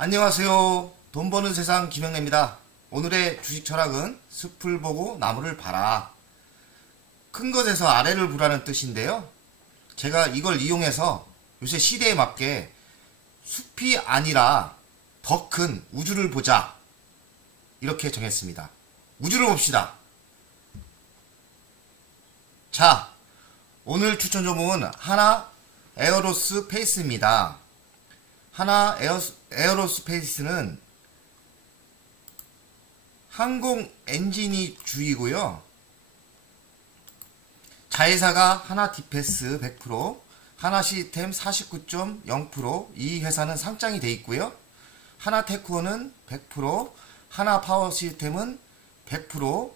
안녕하세요. 돈 버는 세상 김영래입니다. 오늘의 주식 철학은 숲을 보고 나무를 봐라. 큰 것에서 아래를 보라는 뜻인데요. 제가 이걸 이용해서 요새 시대에 맞게 숲이 아니라 더 큰 우주를 보자. 이렇게 정했습니다. 우주를 봅시다. 자, 오늘 추천 종목은 하나 에어로스페이스입니다. 하나 에어로스페이스는 항공 엔진이 주이고요. 자회사가 하나 디페스 100%, 하나 시스템 49.0%, 이 회사는 상장이 돼 있고요. 하나 테크원은 100%, 하나 파워 시스템은 100%,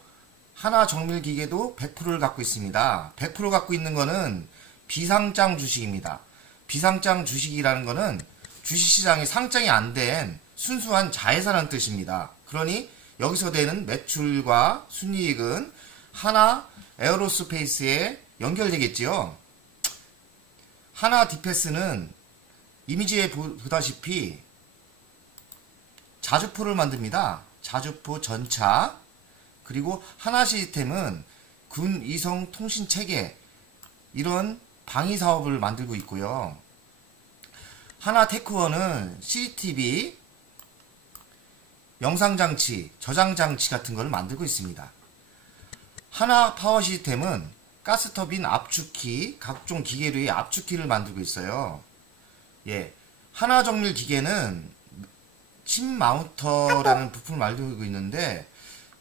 하나 정밀기계도 100%를 갖고 있습니다. 100% 갖고 있는 거는 비상장 주식입니다. 비상장 주식이라는 거는 주식시장이 상장이 안 된 순수한 자회사라는 뜻입니다. 그러니 여기서 되는 매출과 순이익은 하나 에어로스페이스에 연결되겠지요. 하나 디페스는 이미지에 보다시피 자주포를 만듭니다. 자주포 전차. 그리고 하나 시스템은 군 이성 통신 체계, 이런 방위 사업을 만들고 있고요. 하나 테크원은 CCTV, 영상장치, 저장장치 같은 걸 만들고 있습니다. 하나 파워 시스템은 가스터빈 압축기, 각종 기계류의 압축기를 만들고 있어요. 예, 하나 정밀 기계는 칩 마운터라는 부품을 만들고 있는데,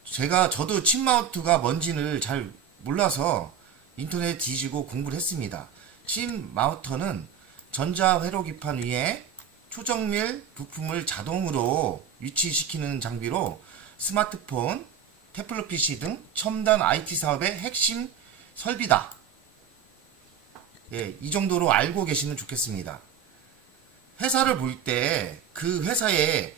저도 칩 마운트가 뭔지를 잘 몰라서 인터넷 뒤지고 공부를 했습니다. 칩 마운터는 전자 회로기판 위에 초정밀 부품을 자동으로 위치시키는 장비로 스마트폰, 태블릿 PC 등 첨단 IT 사업의 핵심 설비다. 예, 이 정도로 알고 계시면 좋겠습니다. 회사를 볼 때 그 회사의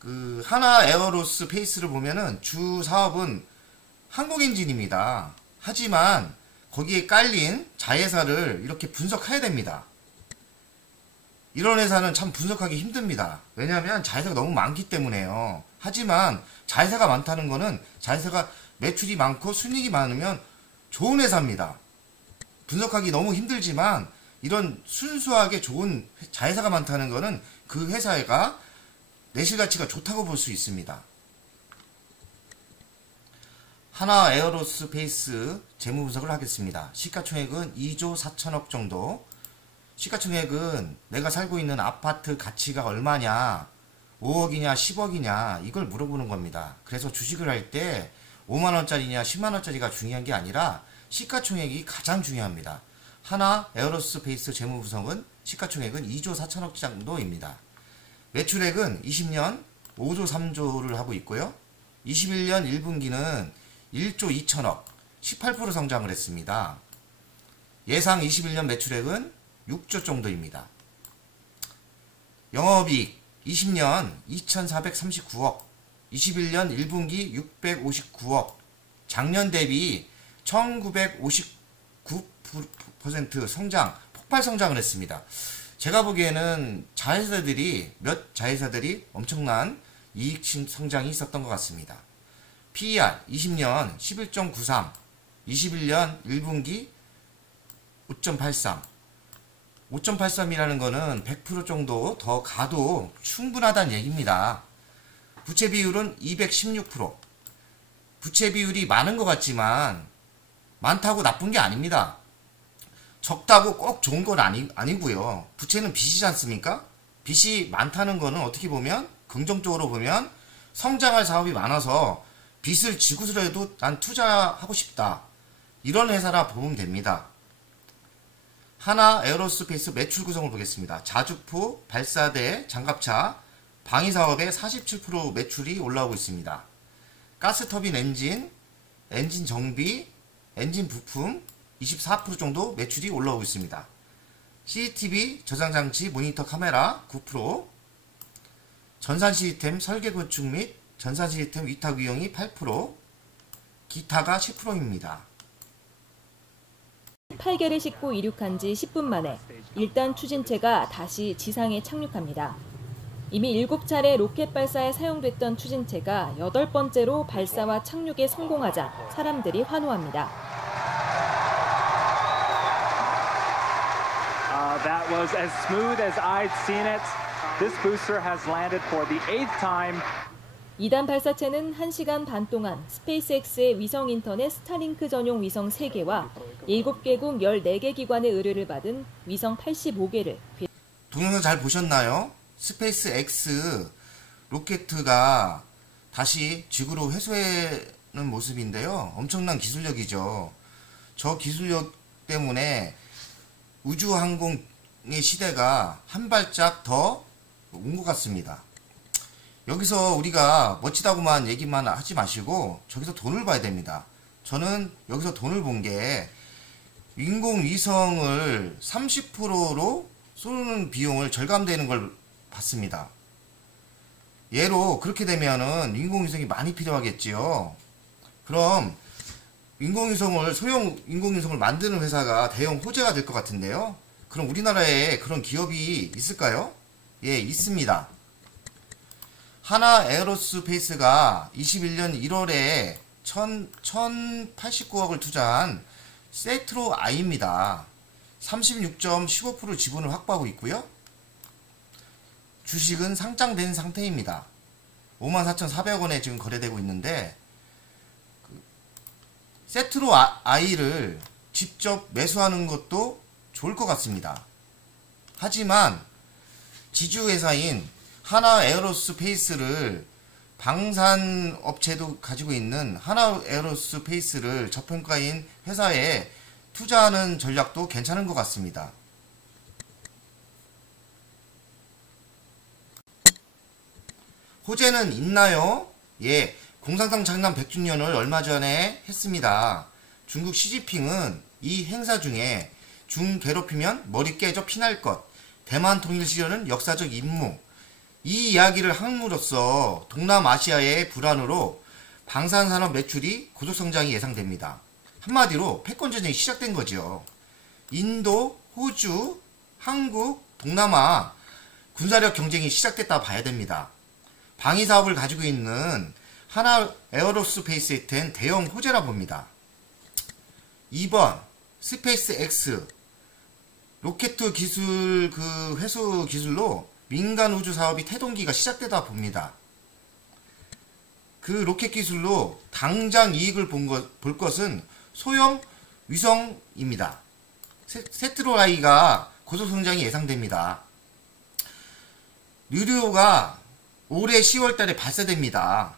그 하나 에어로스페이스를 보면은 주 사업은 항공엔진입니다. 하지만 거기에 깔린 자회사를 이렇게 분석해야 됩니다. 이런 회사는 참 분석하기 힘듭니다. 왜냐하면 자회사가 너무 많기 때문에요. 하지만 자회사가 많다는 거는 자회사가 매출이 많고 순이익이 많으면 좋은 회사입니다. 분석하기 너무 힘들지만 이런 순수하게 좋은 자회사가 많다는 거는 그 회사가 내실가치가 좋다고 볼 수 있습니다. 하나 에어로스페이스 재무 분석을 하겠습니다. 시가총액은 2조 4천억 정도. 시가총액은 내가 살고 있는 아파트 가치가 얼마냐, 5억이냐 10억이냐 이걸 물어보는 겁니다. 그래서 주식을 할 때 5만원짜리냐 10만원짜리가 중요한 게 아니라 시가총액이 가장 중요합니다. 하나 에어로스페이스 재무 분석은 시가총액은 2조 4천억 정도입니다. 매출액은 20년 5조 3조를 하고 있고요. 21년 1분기는 1조 2천억 18% 성장을 했습니다. 예상 21년 매출액은 6조 정도입니다. 영업이익 20년 2439억, 21년 1분기 659억, 작년 대비 1959% 성장, 폭발 성장을 했습니다. 제가 보기에는 몇 자회사들이 엄청난 이익 성장이 있었던 것 같습니다. PER 20년 11.93, 21년 1분기 5.83. 5.83이라는 거는 100% 정도 더 가도 충분하다는 얘기입니다. 부채 비율은 216%. 부채 비율이 많은 것 같지만 많다고 나쁜 게 아닙니다. 적다고 꼭 좋은 건 아니고요. 부채는 빚이지 않습니까? 빚이 많다는 거는 어떻게 보면 긍정적으로 보면 성장할 사업이 많아서 빚을 지고서라도 난 투자하고 싶다. 이런 회사라 보면 됩니다. 하나 에어로스페이스 매출 구성을 보겠습니다. 자주포, 발사대, 장갑차, 방위사업의 47% 매출이 올라오고 있습니다. 가스터빈 엔진, 엔진 정비, 엔진 부품 24% 정도 매출이 올라오고 있습니다. CCTV, 저장장치, 모니터 카메라 9%, 전산 시스템 설계 건축 및 전산 시스템 위탁 비용이 8%, 기타가 10%입니다. 8개를 싣고 이륙한 지 10분 만에 1단 추진체가 다시 지상에 착륙합니다. 이미 7차례 로켓 발사에 사용됐던 추진체가 8번째로 발사와 착륙에 성공하자 사람들이 환호합니다. That was as smooth as I'd seen it. This booster has landed for the 8th time. 2단 발사체는 1시간 반 동안 스페이스X의 위성 인터넷 스타링크 전용 위성 3개와 7개국 14개 기관의 의뢰를 받은 위성 85개를 동영상 잘 보셨나요? 스페이스X 로켓가 다시 지구로 회수하는 모습인데요. 엄청난 기술력이죠. 저 기술력 때문에 우주항공의 시대가 한 발짝 더 온 것 같습니다. 여기서 우리가 멋지다고만 얘기만 하지 마시고 저기서 돈을 봐야 됩니다. 저는 여기서 돈을 본 게 인공위성을 30%로 쏘는 비용을 절감되는 걸 봤습니다. 예로 그렇게 되면은 인공위성이 많이 필요하겠지요. 그럼 소형 인공위성을 만드는 회사가 대형 호재가 될 것 같은데요. 그럼 우리나라에 그런 기업이 있을까요? 예, 있습니다. 하나 에어로스페이스가 21년 1월에 1089억을 투자한 세트로 아이입니다. 36.15% 지분을 확보하고 있고요. 주식은 상장된 상태입니다. 54,400원에 지금 거래되고 있는데 세트로 아이를 직접 매수하는 것도 좋을 것 같습니다. 하지만 지주회사인 하나 에어로스페이스를 방산업체도 가지고 있는 하나 에어로스페이스를 저평가인 회사에 투자하는 전략도 괜찮은 것 같습니다. 호재는 있나요? 예, 공산당 창남 100주년을 얼마 전에 했습니다. 중국 시진핑은 이 행사 중에 중 괴롭히면 머리 깨져 피날 것, 대만 통일시려는 역사적 임무, 이 이야기를 함으로써 동남아시아의 불안으로 방산산업 매출이 고속성장이 예상됩니다. 한마디로 패권전쟁이 시작된 거죠. 인도, 호주, 한국, 동남아 군사력 경쟁이 시작됐다 봐야 됩니다. 방위사업을 가지고 있는 하나 에어로스페이스에 된 대형 호재라 봅니다. 2번 스페이스X 로켓 기술 회수 기술로 민간 우주 사업이 태동기가 시작되다 봅니다. 그 로켓 기술로 당장 이익을 볼 것은 소형 위성입니다. 세트로아이가 고속성장이 예상됩니다. 누리호가 올해 10월달에 발사됩니다.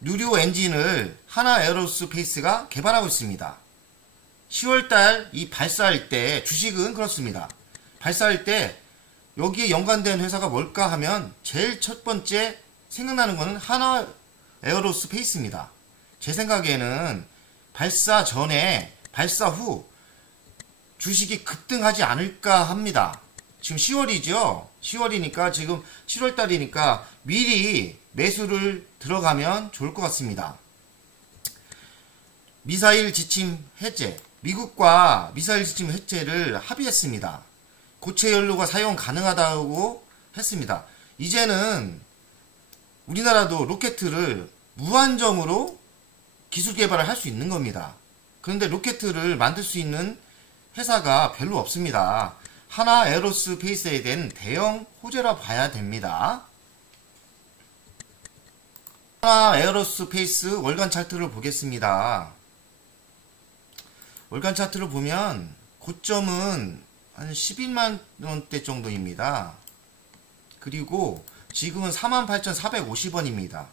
누리호 엔진을 하나 에어로스페이스가 개발하고 있습니다. 10월달 이 발사할 때 주식은 그렇습니다. 발사할 때 여기에 연관된 회사가 뭘까 하면 제일 첫 번째 생각나는 것은 하나 에어로스페이스입니다. 제 생각에는 발사 전에 발사 후 주식이 급등하지 않을까 합니다. 지금 10월이죠. 10월이니까 지금 7월달이니까 미리 매수를 들어가면 좋을 것 같습니다. 미사일 지침 해제, 미국과 미사일 지침 해제를 합의했습니다. 고체 연료가 사용 가능하다고 했습니다. 이제는 우리나라도 로켓을 무한정으로 기술 개발을 할 수 있는 겁니다. 그런데 로켓을 만들 수 있는 회사가 별로 없습니다. 하나 에어로스페이스에 대한 대형 호재라 봐야 됩니다. 하나 에어로스페이스 월간 차트를 보겠습니다. 월간 차트를 보면 고점은 한 11만 원대 정도입니다. 그리고 지금은 48,450원입니다.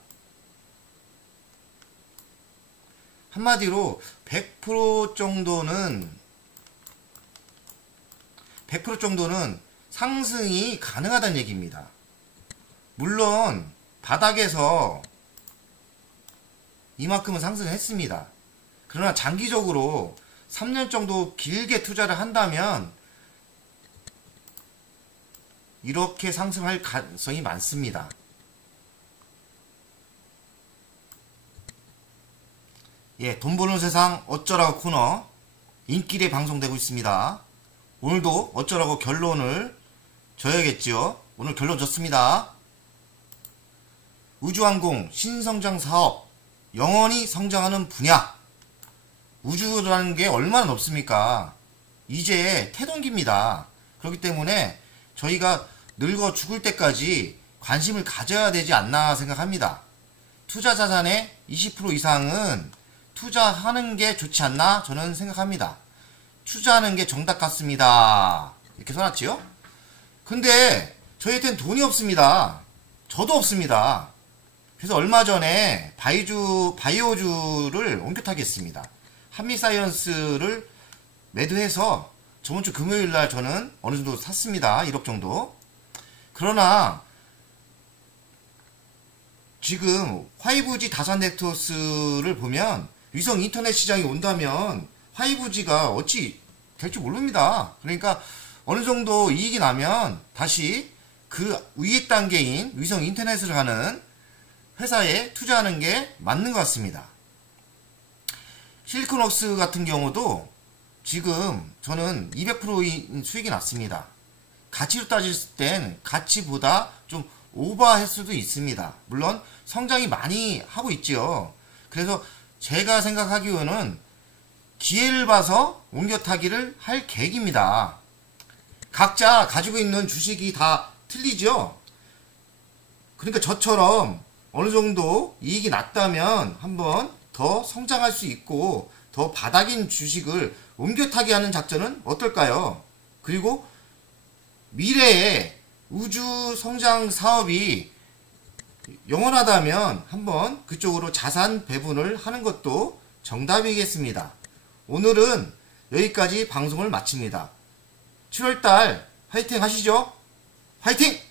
한마디로 100% 정도는 상승이 가능하다는 얘기입니다. 물론 바닥에서 이만큼은 상승했습니다. 그러나 장기적으로 3년 정도 길게 투자를 한다면 이렇게 상승할 가능성이 많습니다. 예, 돈 버는 세상 어쩌라고 코너 인기리에 방송되고 있습니다. 오늘도 어쩌라고 결론을 줘야겠지요. 오늘 결론 좋습니다. 우주항공 신성장 사업, 영원히 성장하는 분야. 우주라는 게 얼마나 넓습니까? 이제 태동기입니다. 그렇기 때문에 저희가 늙어 죽을 때까지 관심을 가져야 되지 않나 생각합니다. 투자 자산의 20% 이상은 투자하는 게 좋지 않나 저는 생각합니다. 투자하는 게 정답 같습니다. 이렇게 써놨지요? 근데 저희한테는 돈이 없습니다. 저도 없습니다. 그래서 얼마 전에 바이오주를 옮겨 타겠습니다. 한미사이언스를 매도해서 저번주 금요일날 저는 어느 정도 샀습니다. 1억 정도. 그러나 지금 5G 다산 네트워크를 보면 위성 인터넷 시장이 온다면 5G가 어찌 될지 모릅니다. 그러니까 어느 정도 이익이 나면 다시 그 위에 단계인 위성 인터넷을 하는 회사에 투자하는 게 맞는 것 같습니다. 실리콘웍스 같은 경우도 지금 저는 200%인 수익이 났습니다. 가치로 따졌을 땐 가치보다 좀 오버할 수도 있습니다. 물론 성장이 많이 하고 있지요. 그래서 제가 생각하기로는 기회를 봐서 옮겨 타기를 할 계획입니다. 각자 가지고 있는 주식이 다 틀리죠. 그러니까 저처럼 어느 정도 이익이 났다면 한번 더 성장할 수 있고 더 바닥인 주식을 옮겨 타기 하는 작전은 어떨까요? 그리고 미래에 우주 성장 사업이 영원하다면 한번 그쪽으로 자산 배분을 하는 것도 정답이겠습니다. 오늘은 여기까지 방송을 마칩니다. 7월달 화이팅 하시죠. 화이팅!